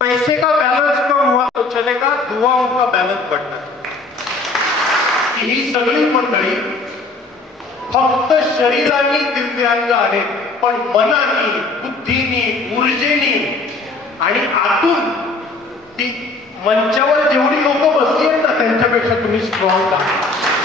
पैसे का बैलेंस कम हुआ तो चलेगा, दुआओं का बैलेंस बढ़ना। ही सगळी मंडळी फक्त शरीराने दिव्यांग आहेत, पण मनाने, बुद्धीने, ऊर्जेने आणि आतून ती मंचावर जेवढी लोक बसली आहेत ना त्यांच्यापेक्षा तुम्ही स्ट्रॉंग आहात.